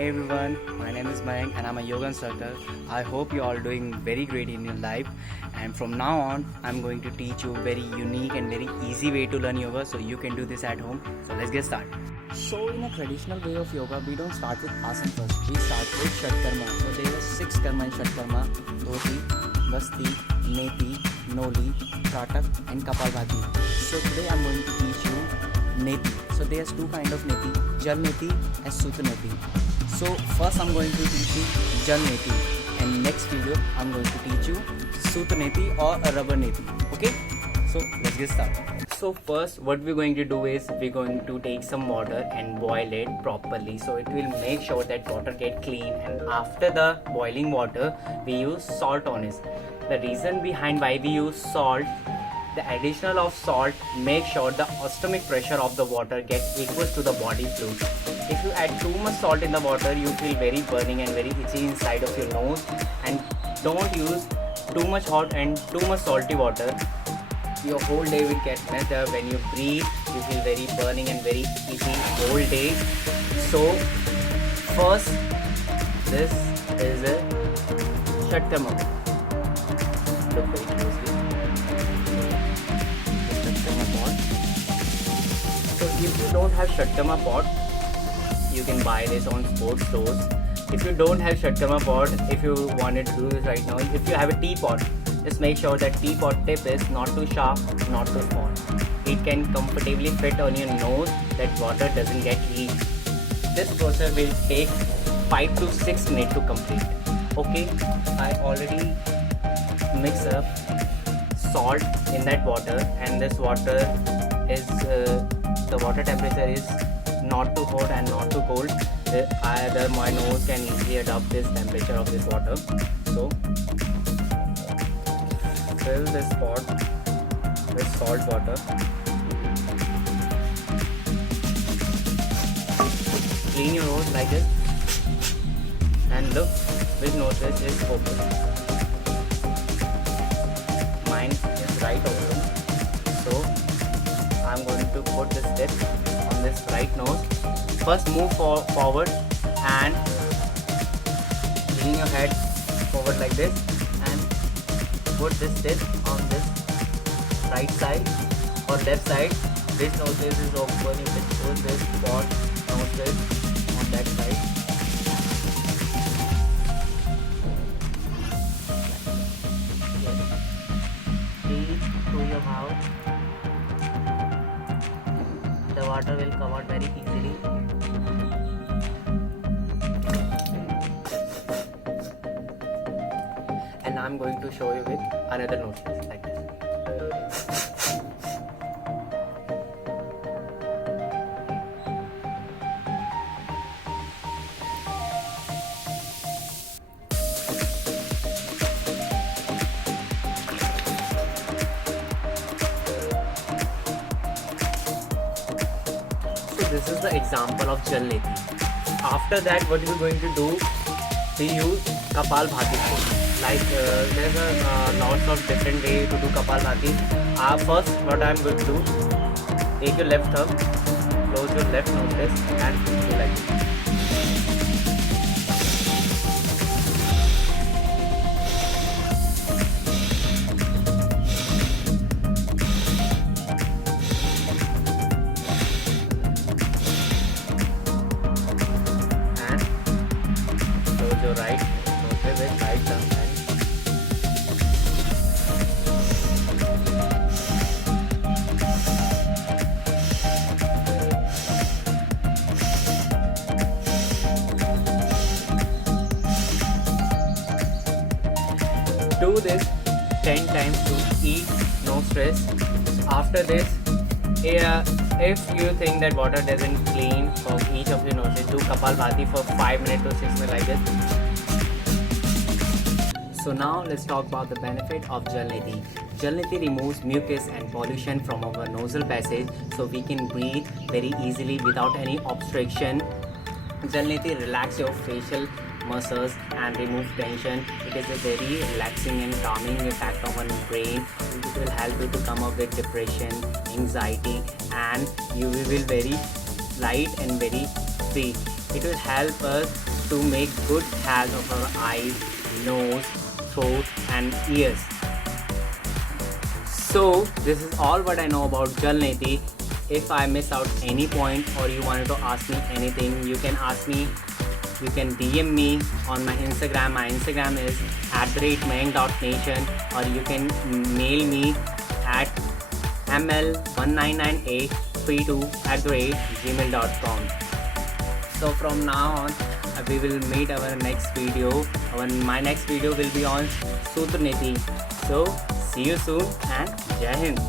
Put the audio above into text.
Hey everyone, my name is Mayank and I'm a yoga instructor. I hope you all doing very great in your life, and from now on I'm going to teach you very unique and very easy way to learn yoga so you can do this at home. So let's get started. So in a traditional way of yoga, we don't start with asana first. We start with Shatkarma. So there are 6 karma in Shatkarma: Dhoti, Basti, Neti, Noli, Katak and Kapalbhati. So today I'm going to teach you Neti. So there's 2 kind of Neti, Jal Neti and Sutra Neti. So first I'm going to teach you Jal Neti, and next video I'm going to teach you Sutra Neti or a Rubber Neti. Okay? So let's get started. So first what we're going to do is we're going to take some water and boil it properly, so it will make sure that water get clean, and after the boiling water we use salt on it. The reason behind why we use salt, the additional of salt make sure the osmotic pressure of the water gets equals to the body fluid. If you add too much salt in the water, you feel very burning and very itchy inside of your nose. And don't use too much hot and too much salty water. Your whole day will get messed up. When you breathe, you feel very burning and very itchy whole day. So first, this is a Shatkarma. Look very closely. Shatkarma pot. So if you don't have Shatkarma pot, you can buy this on sports stores. If you don't have Shatkarma pot, if you wanted to do this right now, if you have a teapot, just make sure that teapot tip is not too sharp, not too small. It can comfortably fit on your nose, that water doesn't get leaked. This process will take 5 to 6 minutes to complete. Okay, I already mix up salt in that water, and this water is the water temperature is not too hot and not too cold. Either my nose can easily adopt this temperature of this water. So fill this pot with salt water. Clean your nose like this, and look which nostril is open. Mine is right open, so I'm going to put this tip on this right nose. First move forward and lean your head forward like this, and put this tip on this right side or left side. This nostril is open, you can put this pot nostril on that side. Breathe through your mouth. The water will come out very easily. And I'm going to show you with another nostril like this. This is the example of Jal Neti. After that, what we're going to do, we use Kapalbhati pose. Like there's a lots of different way to do Kapalbhati. First, what I'm going to do, take your left thumb, close your left nostril, and do like this. Your right nostril with right thumb and do this 10 times to each nostril. After this, if you think that water doesn't clean from each of your nostrils, do Kapalbhati for 5 minutes to 6 minutes like this. So now let's talk about the benefit of Jal Neti. Jal Neti removes mucus and pollution from our nasal passage, so we can breathe very easily without any obstruction. Jal Neti relax your facial muscles and remove tension. It is a very relaxing and calming effect on our brain. It will help you to come up with depression, anxiety, and you will be very light and very free. It will help us to make good health of our eyes, nose, throat and ears. So this is all what I know about Jal Neti. If I miss out any point or you wanted to ask me anything, you can ask me. You can DM me on my Instagram. My Instagram is @mayank.nation, or you can mail me at ml199832@gmail.com. So from now on, we will meet our next video. My next video will be on Sutra Niti. So see you soon and Jai Hind.